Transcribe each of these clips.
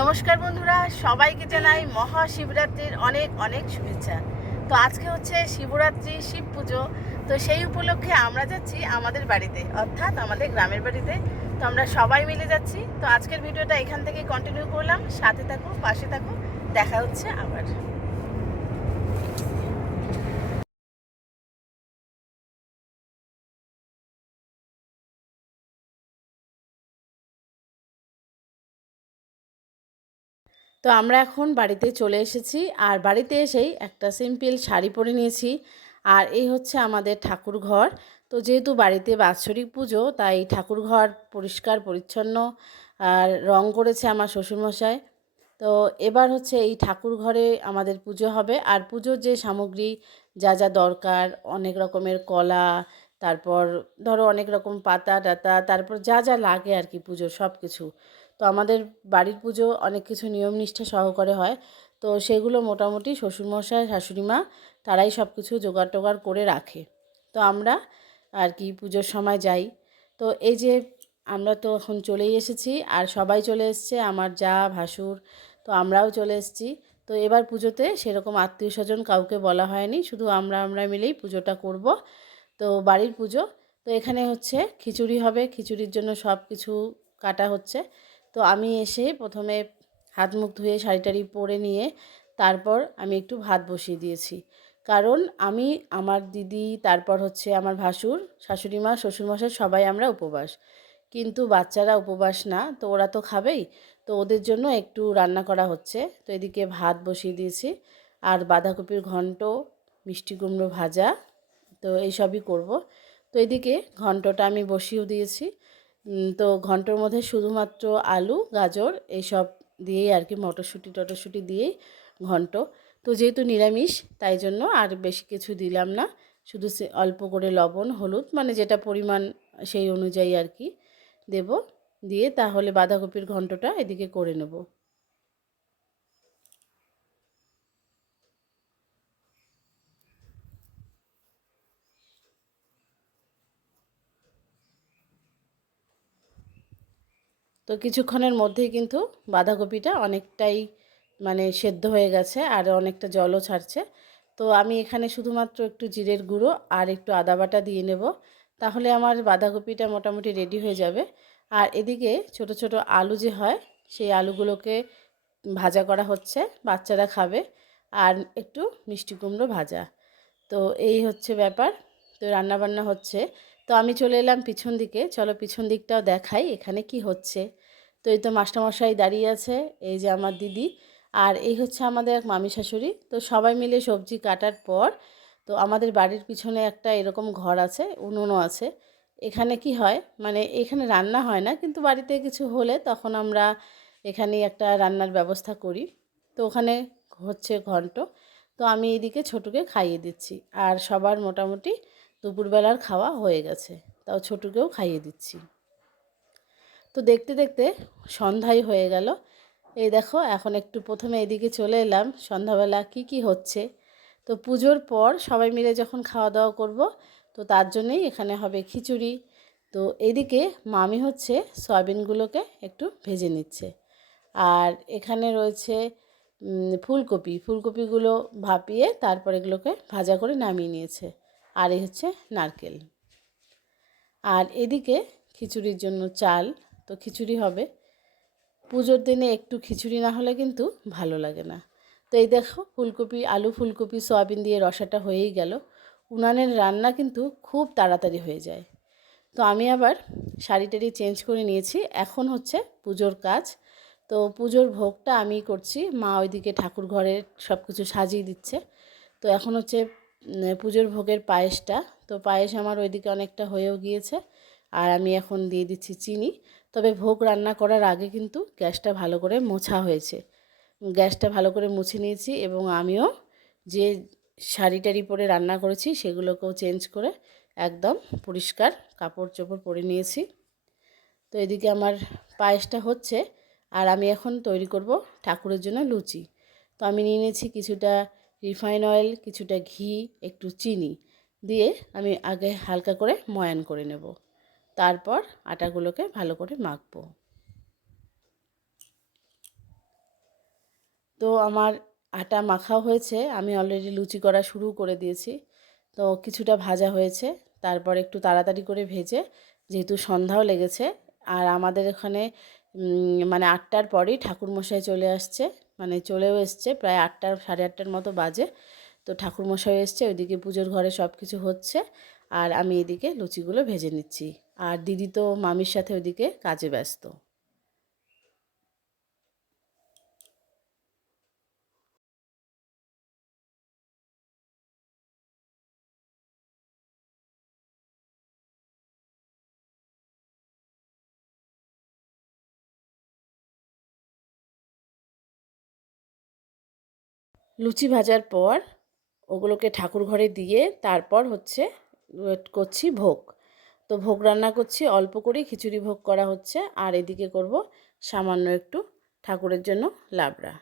নমস্কার বন্ধুরা, সবাইকে জানাই মহাশিবরাত্রির অনেক অনেক শুভেচ্ছা। তো আজকে হচ্ছে শিবরাত্রি, শিব পুজো। তো সেই উপলক্ষে আমরা যাচ্ছি আমাদের বাড়িতে, অর্থাৎ আমাদের গ্রামের বাড়িতে। তো আমরা সবাই মিলে যাচ্ছি। তো আজকের ভিডিওটা এখান থেকে কন্টিনিউ করলাম। সাথে থাকো, পাশে থাকো, দেখা হচ্ছে আবার। তো আমরা এখন বাড়িতে চলে এসেছি, আর বাড়িতে এসেই একটা সিম্পল শাড়ি পরে নিয়েছি। আর এই হচ্ছে আমাদের ঠাকুর ঘর। তো যেহেতু বাড়িতে বাৎসরিক পুজো, তাই ঠাকুর ঘর পরিষ্কার পরিচ্ছন্ন আর রং করেছে আমার শ্বশুরমশাই। তো এবার হচ্ছে এই ঠাকুর ঘরে আমাদের পুজো হবে। আর পুজোর যে সামগ্রী যা যা দরকার, অনেক রকমের কলা, তারপর ধরো অনেক রকম পাতা টাতা, তারপর যা যা লাগে আর কি পুজোর সব কিছু। তো আমাদের বাড়ির পুজো অনেক কিছু নিয়ম নিষ্ঠা সহকারে হয়। তো সেগুলো মোটামুটি শ্বশুরমশাই শাশুড়িমা তারাই সব কিছু জোগাড় টোগাড় করে রাখে। তো আমরা আর কি পুজোর সময় যাই। তো এই যে আমরা তো এখন চলেই এসেছি, আর সবাই চলে এসছে, আমার যা ভাসুর, তো আমরাও চলে এসেছি। তো এবার পুজোতে সেরকম আত্মীয় স্বজন কাউকে বলা হয়নি, শুধু আমরা মিলেই পুজোটা করব। তো বাড়ির পুজো। তো এখানে হচ্ছে খিচুড়ি হবে, খিচুড়ির জন্য সব কিছু কাটা হচ্ছে। তো আমি এসে প্রথমে হাত মুখ ধুয়ে শাড়ি টাড়ি পরে নিয়ে তারপর আমি একটু ভাত বসিয়ে দিয়েছি। কারণ আমি, আমার দিদি, তারপর হচ্ছে আমার ভাসুর, শাশুড়ি মা, শ্বশুরমশাই সবাই আমরা উপবাস। কিন্তু বাচ্চারা উপবাস না, তো ওরা তো খাবেই। তো ওদের জন্য একটু রান্না করা হচ্ছে। তো এদিকে ভাত বসিয়ে দিয়েছি, আর বাঁধাকপির ঘন্ট, মিষ্টি কুমড়ো ভাজা, তো এইসবই করব। তো এদিকে ঘন্টটা আমি বসিয়েও দিয়েছি। তো ঘন্টর মধ্যে শুধুমাত্র আলু, গাজর এইসব দিয়েই আর কি, মটরশুঁটি টটরশুঁটি দিয়েই ঘন্ট। তো যেহেতু নিরামিষ, তাই জন্য আর বেশি কিছু দিলাম না। শুধু সে অল্প করে লবণ হলুদ, মানে যেটা পরিমাণ সেই অনুযায়ী আর কি দেব। দিয়ে তাহলে বাঁধাকপির ঘন্টটা এদিকে করে নেব। তো কিছুক্ষণের মধ্যেই কিন্তু বাঁধাকপিটা অনেকটাই মানে সেদ্ধ হয়ে গেছে, আর অনেকটা জলও ছাড়ছে। তো আমি এখানে শুধুমাত্র একটু জিরের গুঁড়ো আর একটু আদা বাটা দিয়ে নেব, তাহলে আমার বাঁধাকপিটা মোটামুটি রেডি হয়ে যাবে। আর এদিকে ছোট ছোট আলু যে হয়, সেই আলুগুলোকে ভাজা করা হচ্ছে, বাচ্চারা খাবে। আর একটু মিষ্টি কুমড়ো ভাজা। তো এই হচ্ছে ব্যাপার। তো রান্নাবান্না হচ্ছে। তো আমি চলে এলাম পিছন দিকে, চলো পিছন দিকটাও দেখাই এখানে কি হচ্ছে। তো এই তো মাস্টারমশাই দাঁড়িয়ে আছে, এই যে আমার দিদি, আর এই হচ্ছে আমাদের এক মামি শাশুড়ি। তো সবাই মিলে সবজি কাটার পর, তো আমাদের বাড়ির পিছনে একটা এরকম ঘর আছে, উনুনও আছে। এখানে কি হয়, মানে এখানে রান্না হয় না, কিন্তু বাড়িতে কিছু হলে তখন আমরা এখানেই একটা রান্নার ব্যবস্থা করি। তো ওখানে হচ্ছে ঘন্ট। তো আমি এইদিকে ছোটুকে খাইয়ে দিচ্ছি, আর সবার মোটামুটি দুপুরবেলার খাওয়া হয়ে গেছে, তাও ছোটুকেও খাইয়ে দিচ্ছি। তো দেখতে দেখতে সন্ধ্যাই হয়ে গেল। এই দেখো, এখন একটু প্রথমে এদিকে চলে এলাম সন্ধ্যাবেলা কি কি হচ্ছে। তো পুজোর পর সবাই মিলে যখন খাওয়া দাওয়া করব, তো তার জন্যই এখানে হবে খিচুড়ি। তো এদিকে মামি হচ্ছে সয়াবিনগুলোকে একটু ভেজে নিচ্ছে। আর এখানে রয়েছে ফুলকপিগুলো ভাপিয়ে তারপর এগুলোকে ভাজা করে নামিয়ে নিয়েছে। আর এই হচ্ছে নারকেল। আর এদিকে খিচুড়ির জন্য চাল। তো খিচুড়ি হবে। পুজোর দিনে একটু খিচুড়ি না হলে কিন্তু ভালো লাগে না। তো এই দেখো, আলু ফুলকপি সয়াবিন দিয়ে রসাটা হয়েই গেল। উনানের রান্না কিন্তু খুব তাড়াতাড়ি হয়ে যায়। তো আমি আবার শাড়ি টাড়ি চেঞ্জ করে নিয়েছি, এখন হচ্ছে পুজোর কাজ। তো পুজোর ভোগটা আমি করছি, মা ওইদিকে ঠাকুর ঘরে সব কিছু সাজিয়ে দিচ্ছে। তো এখন হচ্ছে পুজোর ভোগের পায়েসটা। তো পায়েস আমার ওইদিকে অনেকটা হয়েও গিয়েছে, আর আমি এখন দিয়ে দিচ্ছি চিনি। তবে ভোগ রান্না করার আগে কিন্তু গ্যাসটা ভালো করে মোছা হয়েছে। গ্যাসটা ভালো করে মুছে নিয়েছি, এবং আমিও যে শাড়ি টাড়ি পরে রান্না করেছি সেগুলোকেও চেঞ্জ করে একদম পরিষ্কার কাপড় চোপড় পরে নিয়েছি। তো এদিকে আমার পায়েসটা হচ্ছে, আর আমি এখন তৈরি করব ঠাকুরের জন্য লুচি। তো আমি নিয়ে নিয়েছি কিছুটা রিফাইন অয়েল, কিছুটা ঘি, একটু চিনি দিয়ে আমি আগে হালকা করে ময়ান করে নেব। তারপর আটাগুলোকে ভালো করে মাখবো। তো আমার আটা মাখাও হয়েছে, আমি অলরেডি লুচি করা শুরু করে দিয়েছি। তো কিছুটা ভাজা হয়েছে, তারপর একটু তাড়াতাড়ি করে ভেজে, যেহেতু সন্ধ্যাও লেগেছে আর আমাদের এখানে মানে 8টার পরেই ঠাকুরমশাই চলে আসছে, মানে চলেও এসছে, প্রায় 8টা 8:30টার মতো বাজে। তো ঠাকুরমশাই এসছে, ওইদিকে পুজোর ঘরে সব কিছু হচ্ছে আর আমি এদিকে লুচিগুলো ভেজে নিচ্ছি। আর দিদি তো মামির সাথে ওইদিকে কাজে ব্যস্ত। লুচি ভাজার পর ওগুলোকে ঠাকুর ঘরে দিয়ে তারপর হচ্ছে করছি ভোগ। তো ভোগ রান্না করছি, অল্প করেই খিচুড়ি ভোগ করা হচ্ছে আর এদিকে করব সামান্য একটু ঠাকুরের জন্য লাবড়া।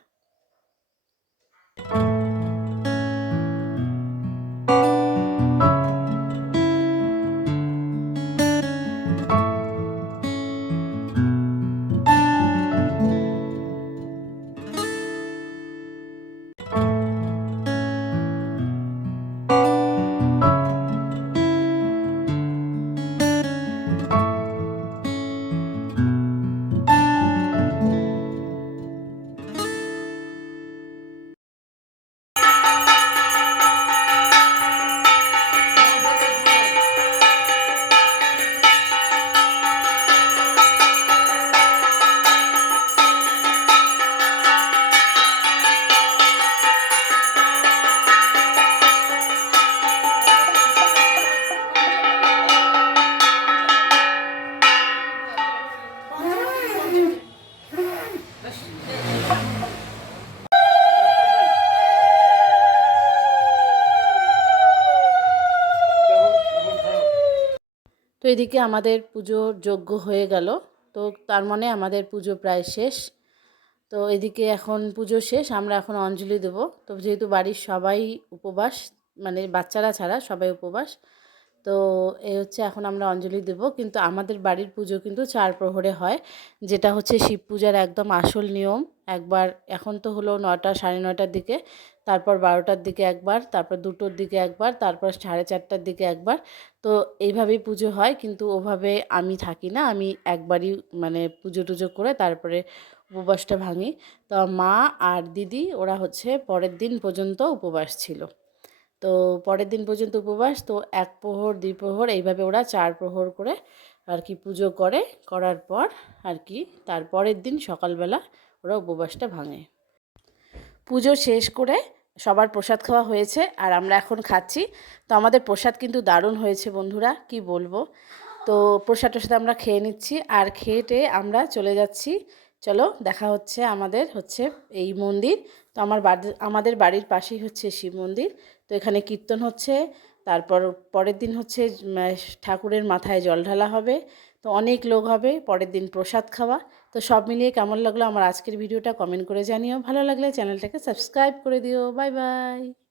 তো এদিকে আমাদের পুজোর যজ্ঞ হয়ে গেল। তো তার মানে আমাদের পুজো প্রায় শেষ। তো এদিকে এখন পুজো শেষ, আমরা এখন অঞ্জলি দেব। তো যেহেতু বাড়ির সবাই উপবাস, মানে বাচ্চারা ছাড়া সবাই উপবাস, তো এই হচ্ছে এখন আমরা অঞ্জলি দেব। কিন্তু আমাদের বাড়ির পুজো কিন্তু 4 প্রহরে হয়, যেটা হচ্ছে শিব পূজার একদম আসল নিয়ম। একবার এখন তো হলো 9টা 9:30টার দিকে, তারপর 12টার দিকে একবার, তারপর 2টোর দিকে একবার, তারপর 4:30টার দিকে একবার। তো এইভাবেই পুজো হয়, কিন্তু ওভাবে আমি থাকি না, আমি একবারই মানে পুজো টুজো করে তারপরে উপবাসটা ভাঙি। তো মা আর দিদি ওরা হচ্ছে পরের দিন পর্যন্ত উপবাস ছিল। তো পরের দিন পর্যন্ত উপবাস, তো 1 প্রহর 2 প্রহর এইভাবে ওরা 4 প্রহর করে আর কি পুজো করে। করার পর আর কি তারপরের দিন সকালবেলা ওরা উপবাসটা ভাঙে। পুজো শেষ করে সবার প্রসাদ খাওয়া হয়েছে আর আমরা এখন খাচ্ছি। তো আমাদের প্রসাদ কিন্তু দারুণ হয়েছে বন্ধুরা, কি বলবো। তো প্রসাদটার সাথে আমরা খেয়ে নিচ্ছি আর খেয়ে আমরা চলে যাচ্ছি। চলো, দেখা হচ্ছে আমাদের হচ্ছে এই মন্দির। তো আমাদের বাড়ির পাশেই হচ্ছে শিব মন্দির। তো এখানে কীর্তন হচ্ছে, তারপর পরের দিন হচ্ছে ঠাকুরের মাথায় জল ঢালা হবে। তো অনেক লোক হবে, পরের দিন প্রসাদ খাওয়া। তো সব মিলিয়ে কেমন লাগলো আমার আজকের ভিডিওটা কমেন্ট করে জানিও। ভালো লাগলে চ্যানেলটাকে সাবস্ক্রাইব করে দিও। Bye bye.